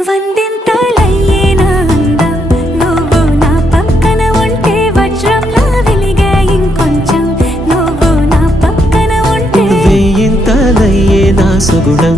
వందింతలయ్యేనా అందం నువ్వు నా పక్కన ఉంటే వజ్రంలా వెలిగే ఇంకొంచెం నువ్వు నా పక్కన ఉంటే వేయింతలయ్యేనా సుగుణం